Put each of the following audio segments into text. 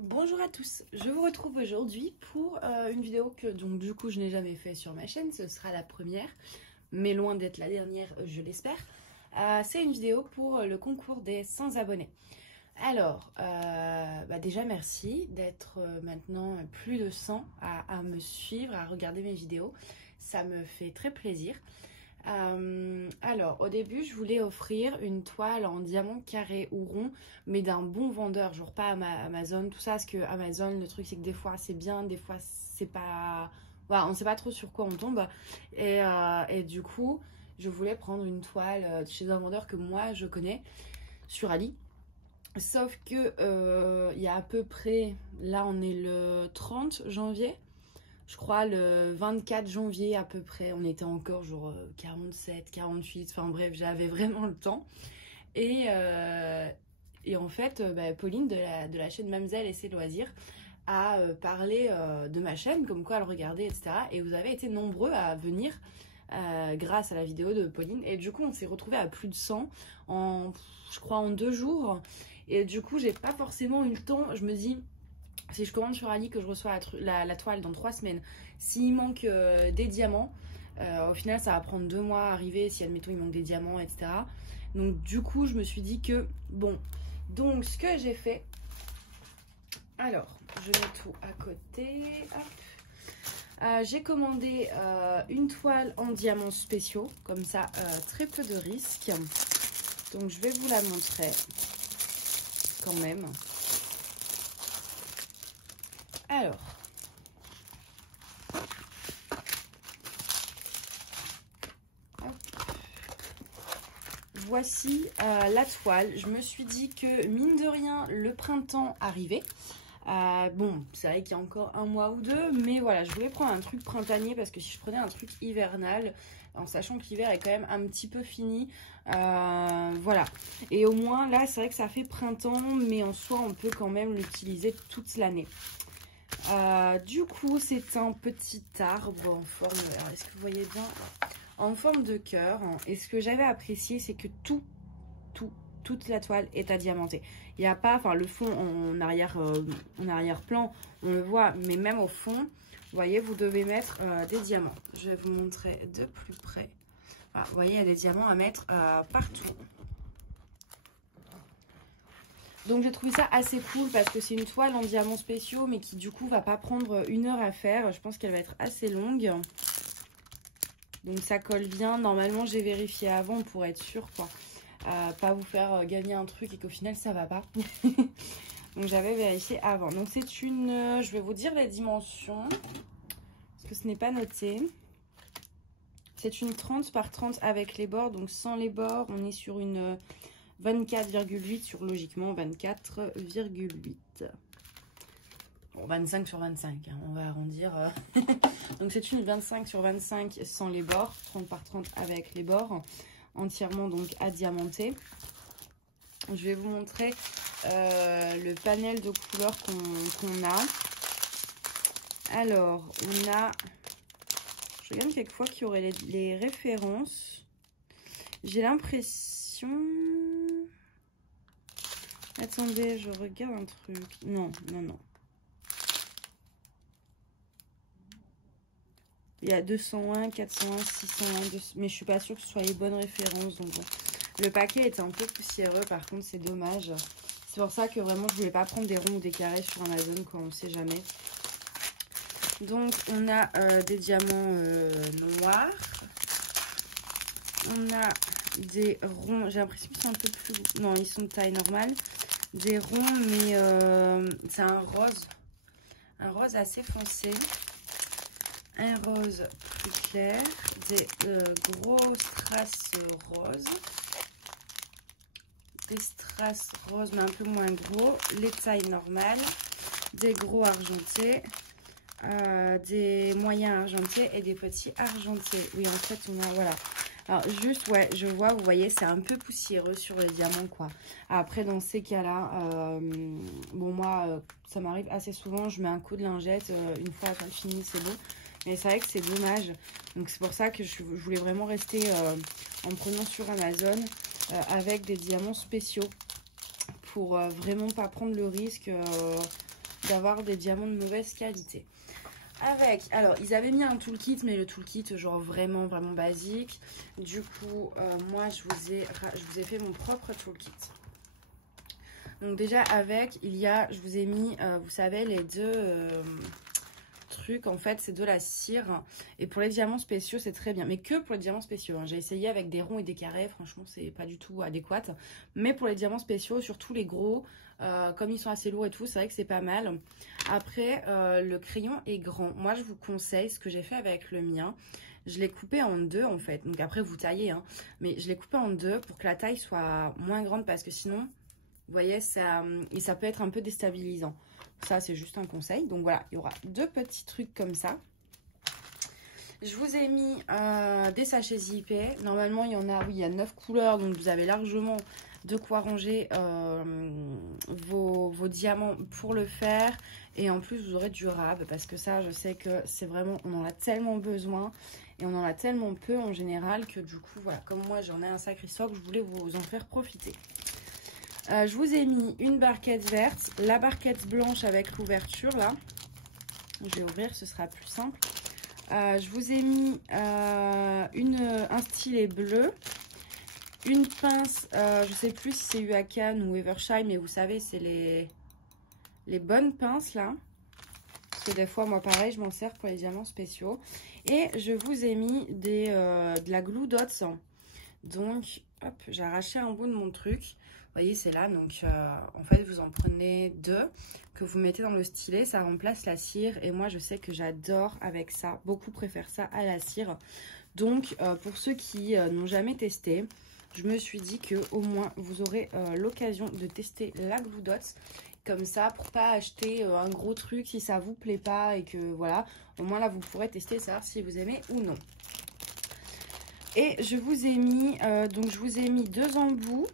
Bonjour à tous, je vous retrouve aujourd'hui pour une vidéo que donc du coup je n'ai jamais fait sur ma chaîne, ce sera la première, mais loin d'être la dernière je l'espère. C'est une vidéo pour le concours des 100 abonnés. Alors, déjà merci d'être maintenant plus de 100 à me suivre, à regarder mes vidéos, ça me fait très plaisir. Alors au début je voulais offrir une toile en diamant carré ou rond mais d'un bon vendeur, genre pas Amazon tout ça, parce que Amazon le truc c'est que des fois c'est bien, des fois c'est pas, voilà, on sait pas trop sur quoi on tombe et du coup je voulais prendre une toile chez un vendeur que moi je connais sur Ali, sauf que il y a à peu près, là on est le 30 janvier je crois, le 24 janvier à peu près, on était encore genre 47, 48, enfin bref, j'avais vraiment le temps. Et en fait, Pauline de la chaîne Mamzelle et ses loisirs a parlé de ma chaîne, comme quoi elle regardait, etc. Et vous avez été nombreux à venir grâce à la vidéo de Pauline. Et du coup, on s'est retrouvés à plus de 100 je crois, en 2 jours. Et du coup, j'ai pas forcément eu le temps. Je me dis, si je commande sur Ali que je reçois la toile dans 3 semaines, s'il manque des diamants, au final ça va prendre 2 mois à arriver si admettons il manque des diamants, etc. Donc du coup je me suis dit que bon, donc ce que j'ai fait, alors je mets tout à côté, j'ai commandé une toile en diamants spéciaux, comme ça très peu de risques, donc je vais vous la montrer quand même. Alors, voici la toile. Je me suis dit que mine de rien, le printemps arrivait. Bon, c'est vrai qu'il y a encore un mois ou deux, mais voilà, je voulais prendre un truc printanier parce que si je prenais un truc hivernal, en sachant que l'hiver est quand même un petit peu fini, voilà. Et au moins là, c'est vrai que ça fait printemps, mais en soi, on peut quand même l'utiliser toute l'année. Du coup, c'est un petit arbre en forme, alors est-ce que vous voyez bien, en forme de cœur. Et ce que j'avais apprécié, c'est que toute la toile est à diamanter. Il n'y a pas, enfin le fond en arrière-plan, on le voit, mais même au fond, vous voyez, vous devez mettre des diamants. Je vais vous montrer de plus près. Voilà, vous voyez, il y a des diamants à mettre partout. Donc j'ai trouvé ça assez cool parce que c'est une toile en diamants spéciaux, mais qui du coup va pas prendre 1 heure à faire. Je pense qu'elle va être assez longue. Donc ça colle bien. Normalement j'ai vérifié avant pour être sûr quoi. Pas vous faire gagner un truc et qu'au final ça va pas. Donc j'avais vérifié avant. Donc c'est une, je vais vous dire les dimensions parce que ce n'est pas noté. C'est une 30 par 30 avec les bords, donc sans les bords on est sur une 24,8 sur logiquement 24,8. Bon, 25 sur 25, hein, on va arrondir. Donc c'est une 25 sur 25 sans les bords, 30 par 30 avec les bords, entièrement donc à diamanter. Je vais vous montrer le panel de couleurs qu'on a. Alors, on a, je regarde quelquefois qu'il y aurait les références. J'ai l'impression... Attendez, je regarde un truc. Non. Il y a 201, 401, 601, 200, mais je suis pas sûre que ce soit les bonnes références. Donc bon. Le paquet est un peu poussiéreux, par contre c'est dommage. C'est pour ça que vraiment je voulais pas prendre des ronds ou des carrés sur Amazon, quoi, on sait jamais. Donc on a des diamants noirs. On a des ronds, j'ai l'impression qu'ils sont un peu plus... Non, ils sont de taille normale. Des ronds, mais c'est un rose. Un rose assez foncé. Un rose plus clair, des gros strass roses, des strass roses mais un peu moins gros, les tailles normales, des gros argentés, des moyens argentés et des petits argentés. Oui, en fait, on a, voilà. Alors, juste, ouais, je vois, vous voyez, c'est un peu poussiéreux sur les diamants, quoi. Après, dans ces cas-là, bon, moi, ça m'arrive assez souvent, je mets un coup de lingette, une fois quand fini, c'est bon. Mais c'est vrai que c'est dommage. Donc c'est pour ça que je voulais vraiment rester en prenant sur Amazon avec des diamants spéciaux. Pour vraiment pas prendre le risque d'avoir des diamants de mauvaise qualité. Avec, alors ils avaient mis un toolkit, mais le toolkit genre vraiment basique. Du coup, moi je vous ai fait mon propre toolkit. Donc déjà avec, il y a, je vous ai mis, vous savez, les deux trucs, en fait, c'est de la cire. Et pour les diamants spéciaux, c'est très bien. Mais que pour les diamants spéciaux. Hein. J'ai essayé avec des ronds et des carrés, franchement, c'est pas du tout adéquat. Mais pour les diamants spéciaux, surtout les gros, comme ils sont assez lourds et tout, c'est vrai que c'est pas mal. Après, le crayon est grand. Moi, je vous conseille ce que j'ai fait avec le mien. Je l'ai coupé en deux, en fait. Donc après, vous taillez, hein. Mais je l'ai coupé en deux pour que la taille soit moins grande parce que sinon... Vous voyez, ça peut être un peu déstabilisant. Ça, c'est juste un conseil. Donc voilà, il y aura deux petits trucs comme ça. Je vous ai mis des sachets zippés. Normalement, il y en a, oui, il y a 9 couleurs. Donc vous avez largement de quoi ranger vos diamants pour le faire. Et en plus, vous aurez du rab. Parce que ça, je sais que c'est vraiment, on en a tellement besoin. Et on en a tellement peu en général que du coup, voilà, comme moi, j'en ai un sacré stock, je voulais vous en faire profiter. Je vous ai mis une barquette verte, la barquette blanche avec l'ouverture là. Je vais ouvrir, ce sera plus simple. Je vous ai mis un stylet bleu, une pince, je ne sais plus si c'est Huacan ou Evershine, mais vous savez, c'est les bonnes pinces là. Parce que des fois, moi pareil, je m'en sers pour les diamants spéciaux. Et je vous ai mis de la glue dots. Donc, hop, j'ai arraché un bout de mon truc. Vous voyez, c'est là. Donc, en fait, vous en prenez deux que vous mettez dans le stylet. Ça remplace la cire. Et moi, je sais que j'adore avec ça. Beaucoup préfèrent ça à la cire. Donc, pour ceux qui n'ont jamais testé, je me suis dit qu'au moins, vous aurez l'occasion de tester la Glue Dots. Comme ça, pour pas acheter un gros truc si ça vous plaît pas. Et que, voilà, au moins là, vous pourrez tester, savoir si vous aimez ou non. Et je vous ai mis, deux embouts,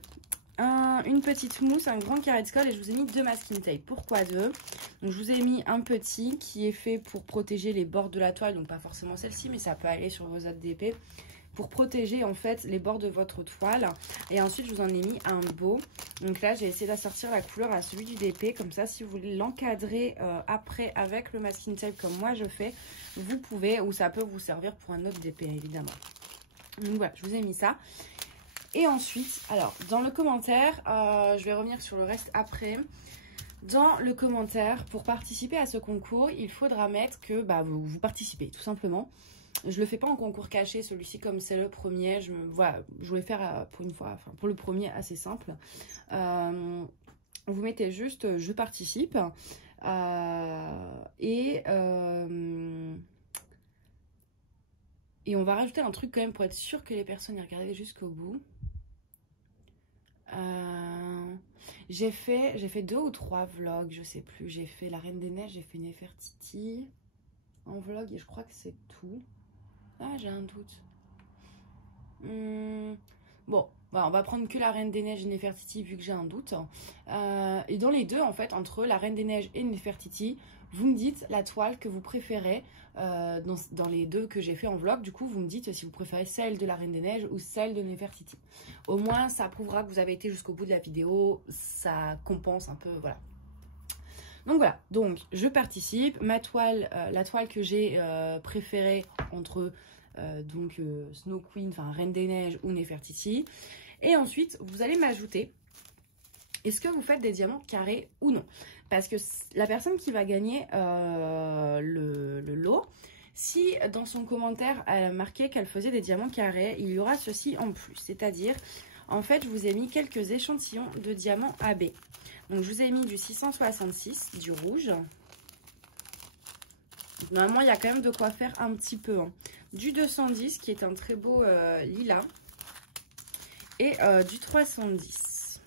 une petite mousse, un grand carré de colle et je vous ai mis deux masking tape. Pourquoi deux? Donc je vous ai mis un petit qui est fait pour protéger les bords de la toile, donc pas forcément celle-ci, mais ça peut aller sur vos ADP. Pour protéger en fait les bords de votre toile. Et ensuite je vous en ai mis un beau. Donc là j'ai essayé d'assortir la couleur à celui du DP. Comme ça si vous voulez l'encadrer après avec le masking tape comme moi je fais, vous pouvez, ou ça peut vous servir pour un autre DP évidemment. Donc voilà, je vous ai mis ça. Et ensuite, alors, dans le commentaire, je vais revenir sur le reste après. Dans le commentaire, pour participer à ce concours, il faudra mettre que vous participez, tout simplement. Je ne le fais pas en concours caché, celui-ci, comme c'est le premier. Je voulais faire pour une fois, enfin, pour le premier, assez simple. Vous mettez juste « je participe » Et on va rajouter un truc quand même pour être sûr que les personnes aient regardé jusqu'au bout. J'ai fait 2 ou 3 vlogs, je sais plus. J'ai fait la Reine des Neiges, j'ai fait Nefertiti en vlog et je crois que c'est tout. Ah, j'ai un doute. Bon, on va prendre que la Reine des Neiges et Nefertiti vu que j'ai un doute. Et dans les deux, en fait, entre la Reine des Neiges et Nefertiti, vous me dites la toile que vous préférez dans les deux que j'ai fait en vlog. Du coup, vous me dites si vous préférez celle de la Reine des Neiges ou celle de Nefertiti. Au moins, ça prouvera que vous avez été jusqu'au bout de la vidéo. Ça compense un peu, voilà. Donc voilà, donc je participe. Ma toile, la toile que j'ai préférée entre Snow Queen, enfin Reine des Neiges ou Nefertiti. Et ensuite, vous allez m'ajouter, est-ce que vous faites des diamants carrés ou non? Parce que la personne qui va gagner le lot, si dans son commentaire elle a marqué qu'elle faisait des diamants carrés, il y aura ceci en plus. C'est-à-dire, en fait, je vous ai mis quelques échantillons de diamants AB. Donc, je vous ai mis du 666, du rouge. Normalement, il y a quand même de quoi faire un petit peu. Hein. Du 210, qui est un très beau lilas. Et du 310.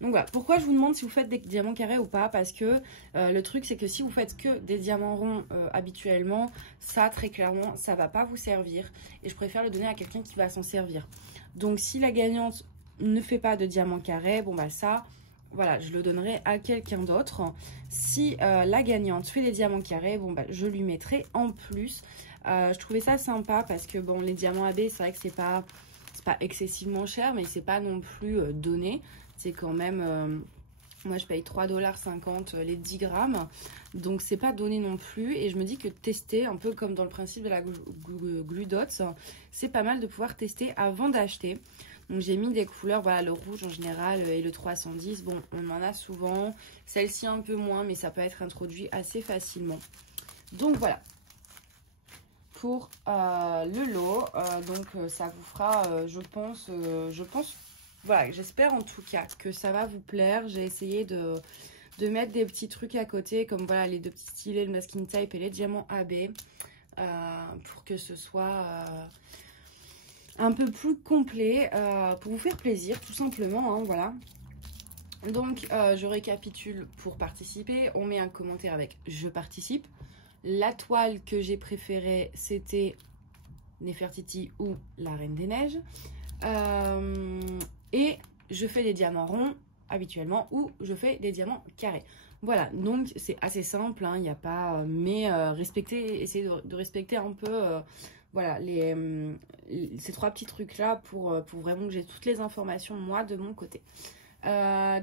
Donc voilà, pourquoi je vous demande si vous faites des diamants carrés ou pas? Parce que le truc, c'est que si vous faites que des diamants ronds habituellement, ça, très clairement, ça va pas vous servir. Et je préfère le donner à quelqu'un qui va s'en servir. Donc, si la gagnante ne fait pas de diamants carrés, bon bah ça... Voilà, je le donnerai à quelqu'un d'autre. Si la gagnante fait des diamants carrés, bon bah je lui mettrai en plus. Je trouvais ça sympa parce que bon, les diamants AB, c'est vrai que c'est pas excessivement cher, mais c'est pas non plus donné. C'est quand même Moi, je paye 3,50 $ les 10 grammes. Donc, c'est pas donné non plus. Et je me dis que tester, un peu comme dans le principe de la Glue Dots, c'est pas mal de pouvoir tester avant d'acheter. Donc, j'ai mis des couleurs, voilà, le rouge en général et le 310. Bon, on en a souvent. Celle-ci un peu moins, mais ça peut être introduit assez facilement. Donc, voilà. Pour le lot, ça vous fera, je pense, voilà, j'espère en tout cas que ça va vous plaire. J'ai essayé de mettre des petits trucs à côté, comme voilà les deux petits stylets, le masking tape et les diamants AB, pour que ce soit un peu plus complet, pour vous faire plaisir, tout simplement, hein, voilà. Donc, je récapitule pour participer. On met un commentaire avec « Je participe ». La toile que j'ai préférée, c'était Nefertiti ou la Reine des Neiges. Et je fais des diamants ronds habituellement ou je fais des diamants carrés. Voilà, donc c'est assez simple, il n'y a pas... mais essayez de respecter un peu voilà, ces trois petits trucs-là pour vraiment que j'ai toutes les informations, moi, de mon côté.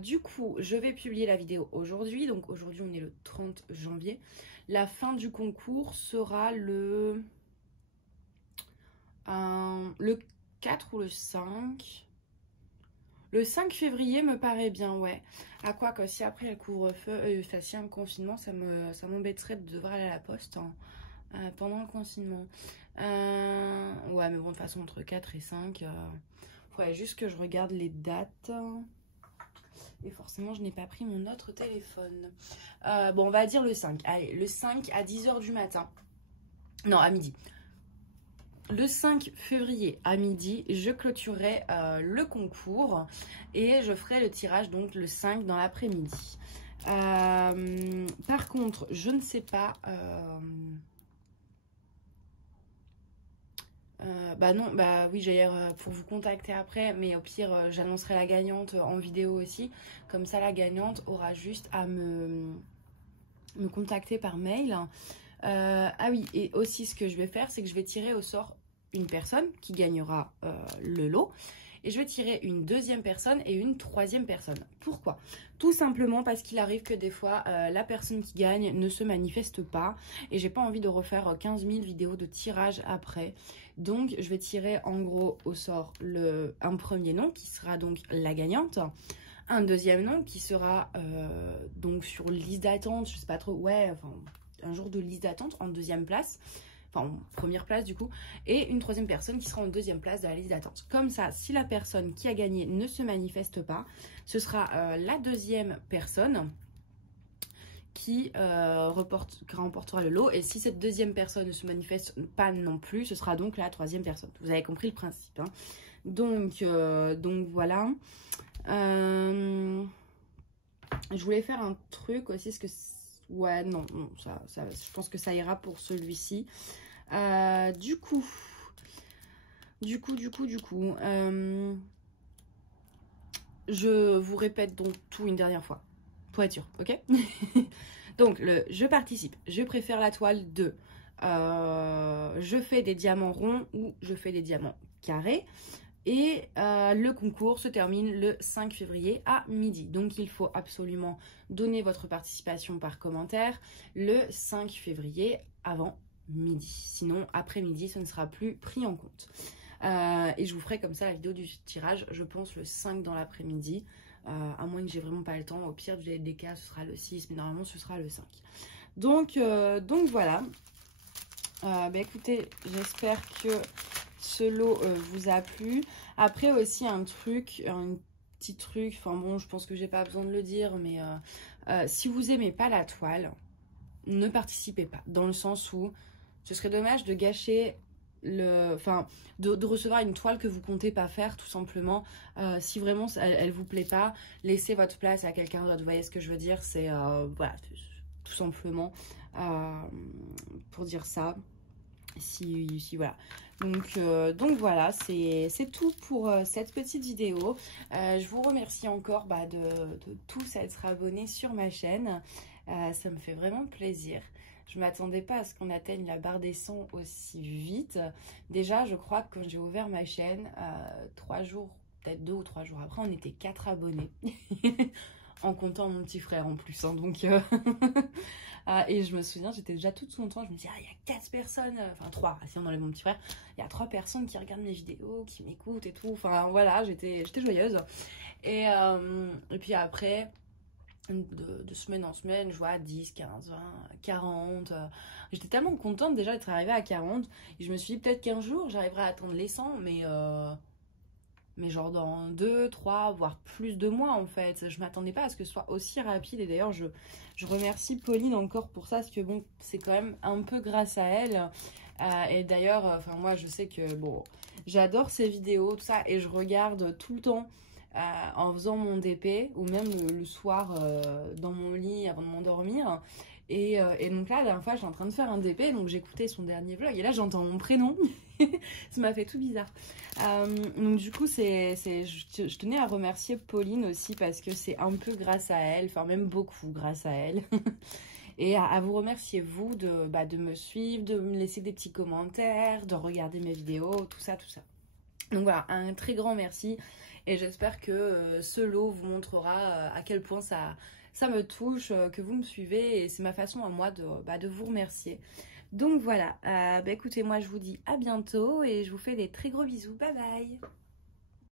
Du coup, je vais publier la vidéo aujourd'hui. Donc aujourd'hui, on est le 30 janvier. La fin du concours sera le 4 ou le 5. Le 5 février me paraît bien, ouais. À quoi que si après le couvre-feu, si un confinement, ça m'embêterait de devoir aller à la poste pendant le confinement. Ouais, mais bon, de toute façon, entre 4 et 5, faudrait juste que je regarde les dates. Et forcément, je n'ai pas pris mon autre téléphone. Bon, on va dire le 5. Allez, le 5 à 10 h du matin. Non, à midi. Le 5 février à midi, je clôturerai le concours et je ferai le tirage donc le 5 dans l'après-midi. Par contre, je ne sais pas... bah non, bah oui, j'allais pour vous contacter après, mais au pire, j'annoncerai la gagnante en vidéo aussi. Comme ça, la gagnante aura juste à me contacter par mail. Ah oui, et aussi ce que je vais faire, c'est que je vais tirer au sort une personne qui gagnera le lot. Et je vais tirer une deuxième personne et une troisième personne. Pourquoi? Tout simplement parce qu'il arrive que des fois, la personne qui gagne ne se manifeste pas. Et j'ai pas envie de refaire 15 000 vidéos de tirage après. Donc, je vais tirer en gros au sort un premier nom qui sera donc la gagnante. Un deuxième nom qui sera donc sur liste d'attente, je sais pas trop, ouais, enfin, un jour de liste d'attente en deuxième place. Enfin, en première place du coup, et une troisième personne qui sera en deuxième place de la liste d'attente. Comme ça, si la personne qui a gagné ne se manifeste pas, ce sera la deuxième personne qui remportera le lot. Et si cette deuxième personne ne se manifeste pas non plus, ce sera donc la troisième personne. Vous avez compris le principe, hein. Donc voilà. Je voulais faire un truc aussi, parce que... Ouais, non, je pense que ça ira pour celui-ci. Du coup, je vous répète donc tout une dernière fois, pour être sûr, ok? Donc, je participe, je préfère la toile de je fais des diamants ronds ou je fais des diamants carrés. Et le concours se termine le 5 février à midi. Donc, il faut absolument donner votre participation par commentaire le 5 février avant midi. Sinon, après midi, ce ne sera plus pris en compte. Et je vous ferai comme ça la vidéo du tirage, je pense, le 5 dans l'après-midi. À moins que j'ai vraiment pas le temps. Au pire des cas, ce sera le 6, mais normalement, ce sera le 5. Donc voilà. Bah, écoutez, j'espère que ce lot vous a plu. Après aussi un petit truc, enfin bon, je pense que j'ai pas besoin de le dire, mais si vous aimez pas la toile, ne participez pas. Dans le sens où ce serait dommage de gâcher de recevoir une toile que vous comptez pas faire, tout simplement. Si vraiment elle vous plaît pas, laissez votre place à quelqu'un d'autre. Vous voyez ce que je veux dire? C'est voilà, tout simplement pour dire ça. Si voilà. Donc voilà, c'est tout pour cette petite vidéo. Je vous remercie encore de tous être abonnés sur ma chaîne. Ça me fait vraiment plaisir. Je ne m'attendais pas à ce qu'on atteigne la barre des 100 aussi vite. Déjà, je crois que quand j'ai ouvert ma chaîne, 3 jours, peut-être 2 ou 3 jours après, on était 4 abonnés. en comptant mon petit frère en plus, hein, donc et je me souviens, j'étais déjà toute contente, je me disais, ah, il y a 4 personnes, enfin 3, si on enlève mon petit frère, il y a 3 personnes qui regardent mes vidéos, qui m'écoutent et tout, enfin voilà, j'étais joyeuse. Et puis après, de semaine en semaine, je vois 10, 15, 20, 40. J'étais tellement contente déjà d'être arrivée à 40. Et je me suis dit, peut-être qu'un jour, j'arriverai à atteindre les 100, mais genre dans 2, 3, voire plus de mois en fait. Je m'attendais pas à ce que ce soit aussi rapide. Et d'ailleurs, je remercie Pauline encore pour ça, parce que bon, c'est quand même un peu grâce à elle. Et d'ailleurs, enfin moi, je sais que bon, j'adore ses vidéos, tout ça, et je regarde tout le temps. En faisant mon DP ou même le soir dans mon lit avant de m'endormir. Et donc là, la dernière fois, je suis en train de faire un DP, donc j'écoutais son dernier vlog et là, j'entends mon prénom. Ça m'a fait tout bizarre. Donc du coup, je tenais à remercier Pauline aussi parce que c'est un peu grâce à elle, enfin même beaucoup grâce à elle. Et à vous remercier, vous, de me suivre, de me laisser des petits commentaires, de regarder mes vidéos, tout ça, tout ça. Donc voilà, un très grand merci. Et j'espère que ce lot vous montrera à quel point ça me touche, que vous me suivez. Et c'est ma façon à moi de vous remercier. Donc voilà, écoutez, moi je vous dis à bientôt et je vous fais des très gros bisous. Bye bye!